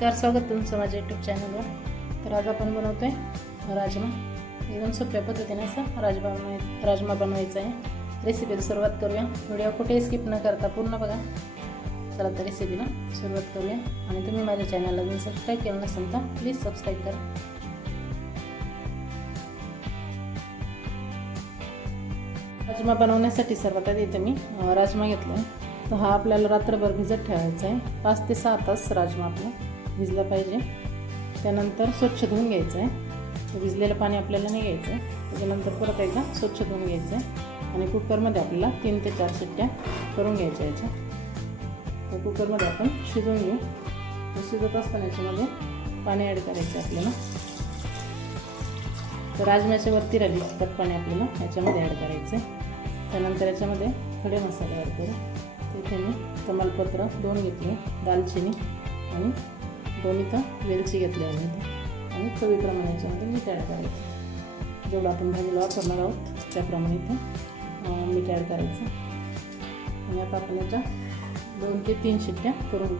नमस्कार स्वागत तुमचं माझ्या यूट्यूब चॅनलवर तर आज आपण बनवतो आहे राजमा. एकदम सोप्या पद्धतीने असं राजमा बनवाय राजमा बनवायचा आहे. रेसिपीला सुरुवात करूया. व्हिडिओ कुठेही स्किप न करता पूर्ण बघा. चला तर रेसिपीला सुरुवात करूया. आणि तुम्ही माझ्या चॅनलला जर सबस्क्राईब केलं नसेल तर प्लीज सबस्क्राईब करा. राजमा बनवण्यासाठी सर्वात आधी इथे मी राजमा घेतला आहे तर हा आपल्याला रात्रभर भिजत ठेवायचा आहे. पाच ते सहा तास राजमा आपला भिजला पाहिजे. त्यानंतर स्वच्छ धुवून घ्यायचं आहे भिजलेलं पाणी आपल्याला नाही घ्यायचं आहे त्याच्यानंतर परत एकदा स्वच्छ धुवून घ्यायचं आहे आणि कुकरमध्ये आपल्याला तीन ते चार शिट्ट्या करून घ्यायच्या याच्या तर कुकरमध्ये आपण शिजवून घेऊ. शिजत असताना याच्यामध्ये पाणी ॲड करायचं आपल्याला. तर राजम्याच्या वरती राहिली तिखट पाणी आपल्याला याच्यामध्ये ॲड करायचं आहे त्यानंतर याच्यामध्ये खडे मसाले ॲड करू. तिथे मी तमालपत्र दोन घेतले दालचिनी आणि दोन इथं वेलची घेतली आहे इथे आणि चवीप्रमाणे याच्यामध्ये मीठ ॲड करायचं. जेवढं आपण भाजीला वापरणार आहोत त्याप्रमाणे इथे मीठ ॲड करायचं. आणि आता आपण याच्या दोन ते तीन शिट्ट्या करून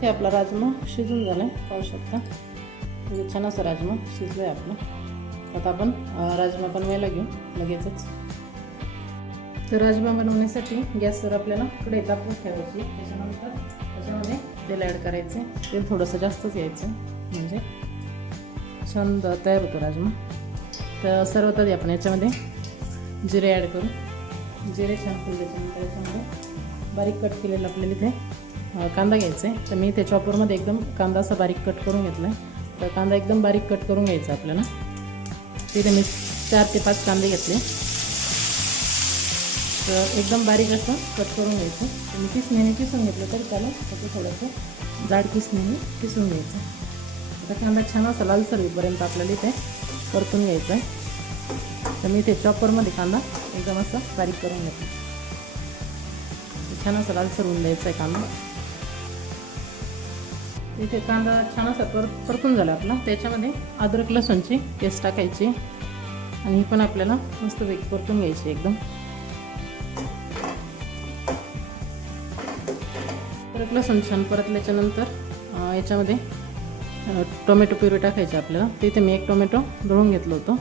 ते हे आपला राजमा शिजून झाला आहे पाहू शकता. म्हणजे छान असा राजमा शिजलं आहे आपला. आता आपण राजमा राजमा बनवायला घेऊ लगेचच. तर राजमा बनवण्यासाठी गॅसवर आपल्याला कढई तापवून ठेवायची त्याच्यानंतर त्याच्यामध्ये तेल ॲड करायचं आहे तेल थोडंसं जास्तच यायचं. म्हणजे छान तयार होतो राजमा. तर सर्वात आधी आपण याच्यामध्ये जिरे ॲड करू. जिरे छान फुलल्याच्यानंतर याच्यामध्ये बारीक कट केलेलं आपल्याला इथे कांदा घ्यायचा आहे तर मी इथे चॉपरमध्ये एकदम कांदा असा बारीक कट करून घेतला आहे तर कांदा एकदम बारीक कट करून घ्यायचा आपल्याला. तिथे मी चार ते पाच कांदे घेतले. तर एकदम बारीक असं कट करून घ्यायचं. तुम्ही किसण्याने किसून घेतलं तर त्याला त्याचं थोडंसं जाड किसण्याने किसून घ्यायचं. आता कांदा छान असा लालसर येईपर्यंत आपल्याला इथे परतून घ्यायचं आहे तर मी इथे चॉपरमध्ये कांदा एकदम असं बारीक करून घेतो छान असा लालसर होऊन द्यायचा आहे कांदा. इथे कांदा छान असा पर परतून झाला आपला. त्याच्यामध्ये अद्रक लसूणची पेस्ट टाकायची. आणि ही पण आपल्याला मस्तपैकी परतून घ्यायची एकदम. अद्रक लसूण छान परतल्याच्यानंतर याच्यामध्ये टोमॅटो प्युरी टाकायची आपल्याला. तिथे मी एक टोमॅटो दळून घेतलं होतं.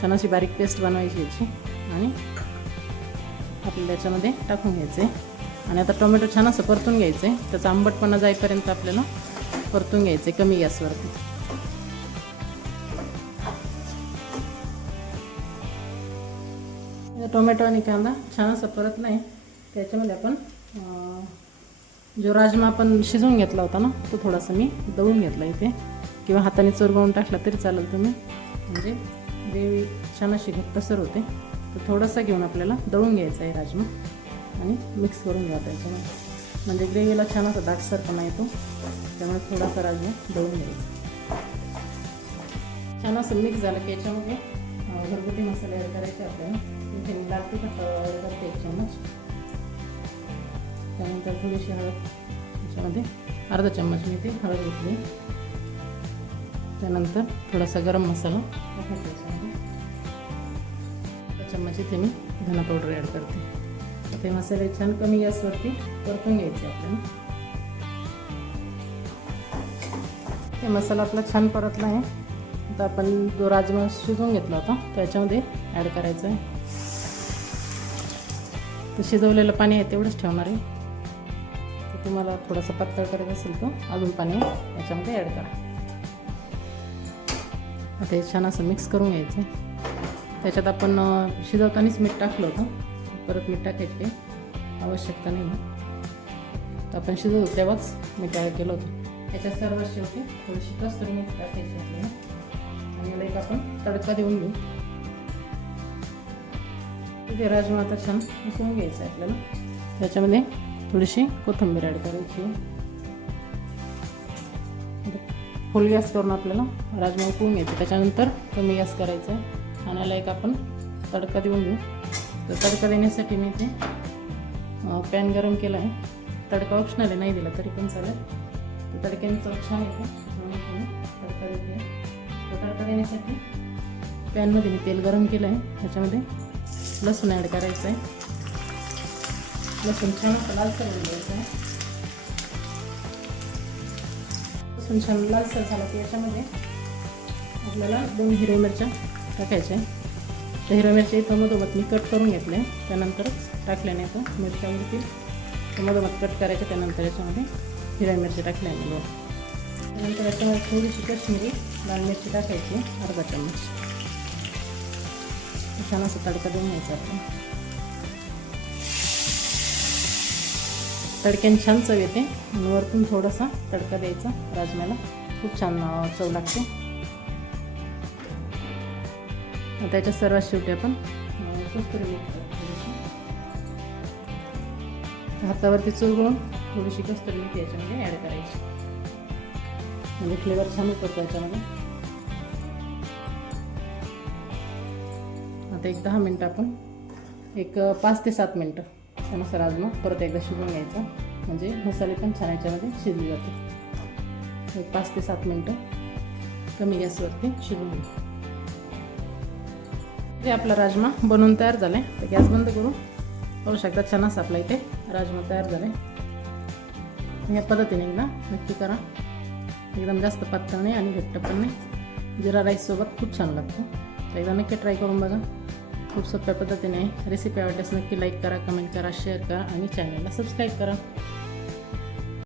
छान अशी बारीक पेस्ट बनवायची याची. आणि आपल्याला याच्यामध्ये टाकून घ्यायचे. आणि आता टोमॅटो छान असं परतून घ्यायचं. आहे त्याचा आंबटपणा जाईपर्यंत आपल्याला परतून घ्यायचं आहे कमी गॅसवरती टोमॅटो आणि कांदा छान असं परत नाही. त्याच्यामध्ये आपण जो राजमा आपण शिजवून घेतला होता ना तो थोडासा मी दळून घेतला इथे. किंवा हाताने चुरगवून टाकला तरी चालेल तुम्ही. म्हणजे ग्रेव्ही छान अशी घट्टसर होते. तर थोडासा घेऊन आपल्याला दळून घ्यायचा आहे राजमा. आणि मिक्स करून घ्या त्याच्यामध्ये म्हणजे ग्रेव्हीला छान असा दाटसरपणा येतो त्यामुळे थोडासा राजमा दळून घ्यायचा. छान असं मिक्स झालं की याच्यामध्ये घरगुती मसाले ॲड करायचे आपल्याला. इथे मी लाल तिखट करते एक चम्मच त्यानंतर थोडीशी हळद त्याच्यामध्ये अर्धा चम्मच मी ते हळद घेतली. त्यानंतर थोडासा गरम मसाला टाकायचा अर्धा चम्मच इथे मी धना पावडर ॲड करते. ते मसाले छान कमी गॅसवरती परतून घ्यायचे आपल्याला. ते मसाला आपला छान परतला आहे. आता आपण जो राजमा शिजवून घेतला होता त्याच्यामध्ये ॲड करायचं आहे. शिजवलेलं पाणी आहे तेवढंच ठेवणार आहे. तुम्हाला थोडासा पातळ करत असेल तर अजून पाणी याच्यामध्ये ॲड करा. आता हे छान असं मिक्स करून घ्यायचं त्याच्यात आपण शिजवतानाच मीठ टाकलं होतं. परत मीठ टाकायची काही आवश्यकता नाही तर आपण शिजवतो तेव्हाच मीठ ॲड केलं होतं. याच्यात सर्व शेवटी थोडीशी कस्तुरी मीठ टाकायची आपल्याला. आणि याला एक आपण तडका देऊन घेऊ. तिथे राजमा आता छान उकळून घ्यायचं आहे आपल्याला. त्याच्यामध्ये थोडीशी कोथिंबीर ॲड करायची. फुल गॅस करून आपल्याला राजमा उकळून घ्यायचे. त्याच्यानंतर कमी गॅस करायचा. आहे आणि एक आपण तडका देऊन घेऊ. तर तडका देण्यासाठी मी इथे पॅन गरम केला आहे. तडका ऑप्शनल आहे नाही दिला तरी पण चालेल. तर तडक्याने चव छान येते. म्हणून तडका देते. तर तडका देण्यासाठी पॅनमध्ये मी तेल गरम केलं आहे. त्याच्यामध्ये लसूण ॲड करायचं आहे. लसूण छान असं लालसर होऊन आहे पण छान लालसर झाला की याच्यामध्ये आपल्याला दोन हिरव्या मिरच्या टाकायच्या त्या हिरव्या मिरच्या इथं मधोमध मी कट करून घेतल्या त्यानंतरच टाकल्याने आता मिरच्यावरती ते मधोमध कट करायच्या त्यानंतर याच्यामध्ये हिरव्या मिरच्या टाकल्या मी त्यानंतर याच्यामध्ये थोडीशी कश्मीरी लाल मिरची टाकायची अर्धा चम्मच छान असं तडका देऊन घ्यायचा आपण तडक्याने छान चव येते. आणि वरतून थोडासा तडका द्यायचा राजम्याला. खूप छान चव लागते. त्याच्या सर्वात शेवटी आपण कस्तुरी थोडीशी. हातावरती चुरगळून थोडीशी कस्तुरी मेथी याच्यामध्ये ॲड करायची. म्हणजे फ्लेवर छान उतरतो याच्यामध्ये आता एक दहा मिनटं आपण एक पाच ते सात मिनटं त्यामुळे असा राजमा परत एकदा शिजवून घ्यायचा. म्हणजे मसाले पण छान याच्यामध्ये शिजले जाते एक पाच ते सात मिनटं कमी गॅसवरती शिजवून घेऊ ते आपला राजमा बनवून तयार झाला आहे तर गॅस बंद करू पाहू शकता छान असं आपला इथे राजमा तयार झाला आहे या पद्धतीने एकदा नक्की करा. एकदम जास्त पातळ नाही आणि घट्ट पण नाही. जिरा राईससोबत खूप छान लागतं. तर एकदा नक्की ट्राय करून बघा. खूप सोप्या पद्धतीने रेसिपी आवडल्यास नक्की लाईक करा कमेंट करा शेअर करा आणि चॅनलला सबस्क्राईब करा.